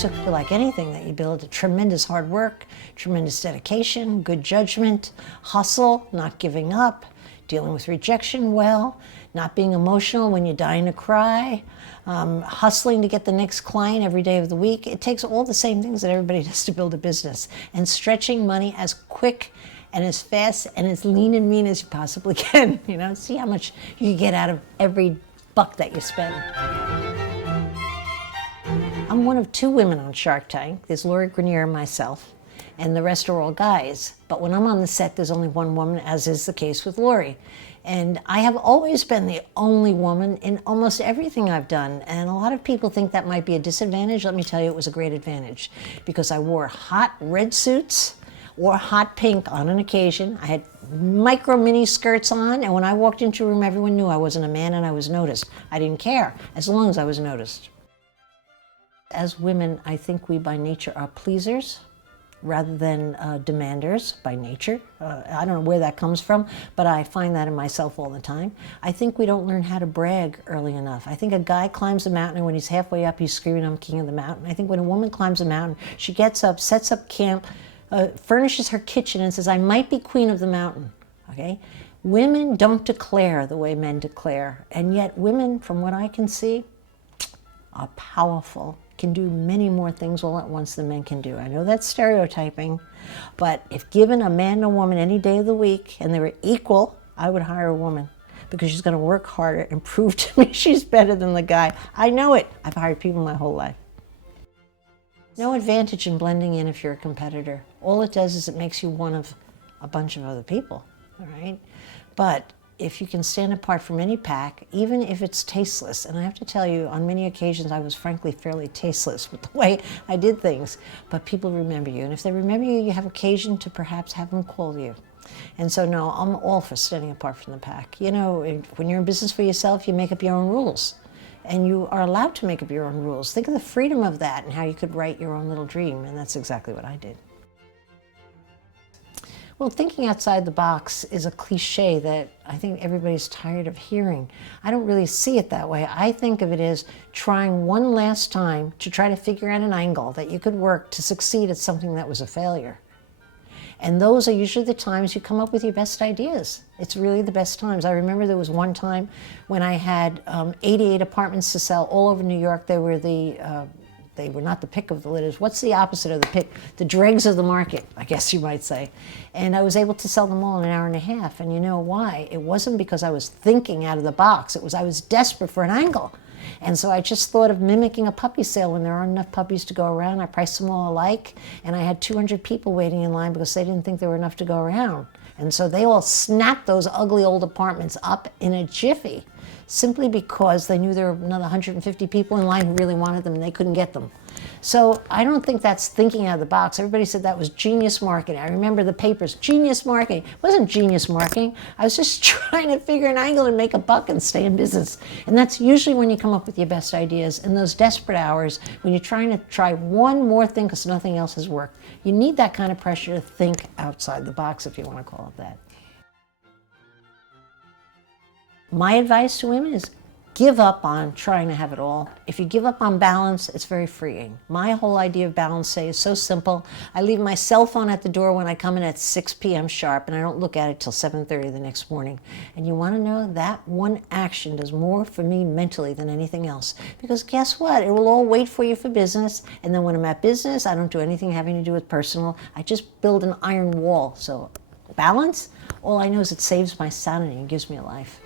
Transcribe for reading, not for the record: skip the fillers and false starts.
took, like anything that you build, tremendous hard work, tremendous dedication, good judgment, hustle, not giving up, dealing with rejection well, not being emotional when you're dying to cry, hustling to get the next client every day of the week. It takes all the same things that everybody does to build a business, and stretching money as quick and as fast and as lean and mean as you possibly can. You know, see how much you can get out of every buck that you spend. I'm one of 2 women on Shark Tank. There's Lori Grenier and myself, and the rest are all guys. But when I'm on the set, there's only one woman, as is the case with Lori. And I have always been the only woman in almost everything I've done. And a lot of people think that might be a disadvantage. Let me tell you, it was a great advantage, because I wore hot red suits, wore hot pink on an occasion. I had micro mini skirts on, and when I walked into a room, everyone knew I wasn't a man and I was noticed. I didn't care, as long as I was noticed. As women, I think we by nature are pleasers rather than demanders by nature. I don't know where that comes from, but I find that in myself all the time. I think we don't learn how to brag early enough. I think a guy climbs a mountain, and when he's halfway up, he's screaming, "I'm king of the mountain." I think when a woman climbs a mountain, she gets up, sets up camp, furnishes her kitchen, and says, "I might be queen of the mountain." Okay? Women don't declare the way men declare, and yet women, from what I can see, are powerful, can do many more things all at once than men can do. I know that's stereotyping, but if given a man and a woman any day of the week and they were equal, I would hire a woman, because she's going to work harder and prove to me she's better than the guy. I know it. I've hired people my whole life. No advantage in blending in if you're a competitor. All it does is it makes you one of a bunch of other people, all right? But if you can stand apart from any pack, even if it's tasteless, and I have to tell you, on many occasions I was frankly fairly tasteless with the way I did things, but people remember you. And if they remember you, you have occasion to perhaps have them call you. And so no, I'm all for standing apart from the pack. You know, when you're in business for yourself, you make up your own rules. And you are allowed to make up your own rules. Think of the freedom of that and how you could write your own little dream, and that's exactly what I did. Well, thinking outside the box is a cliche that I think everybody's tired of hearing. I don't really see it that way. I think of it as trying one last time to try to figure out an angle that you could work to succeed at something that was a failure. And those are usually the times you come up with your best ideas. It's really the best times. I remember there was one time when I had 88 apartments to sell all over New York. They were not the pick of the litters. What's the opposite of the pick? The dregs of the market, I guess you might say. And I was able to sell them all in an hour and a half. And you know why? It wasn't because I was thinking out of the box. It was I was desperate for an angle. And so I just thought of mimicking a puppy sale when there aren't enough puppies to go around. I priced them all alike, and I had 200 people waiting in line because they didn't think there were enough to go around. And so they all snapped those ugly old apartments up in a jiffy, simply because they knew there were another 150 people in line who really wanted them and they couldn't get them. So I don't think that's thinking out of the box. Everybody said that was genius marketing. I remember the papers, genius marketing. It wasn't genius marketing. I was just trying to figure an angle and make a buck and stay in business. And that's usually when you come up with your best ideas, in those desperate hours when you're trying to try one more thing because nothing else has worked. You need that kind of pressure to think outside the box, if you want to call it that. My advice to women is give up on trying to have it all. If you give up on balance, it's very freeing. My whole idea of balance, say, is so simple. I leave my cell phone at the door when I come in at 6 p.m. sharp, and I don't look at it till 7:30 the next morning. And you want to know, that one action does more for me mentally than anything else. Because guess what? It will all wait for you for business, and then when I'm at business, I don't do anything having to do with personal. I just build an iron wall. So balance, all I know is it saves my sanity and gives me a life.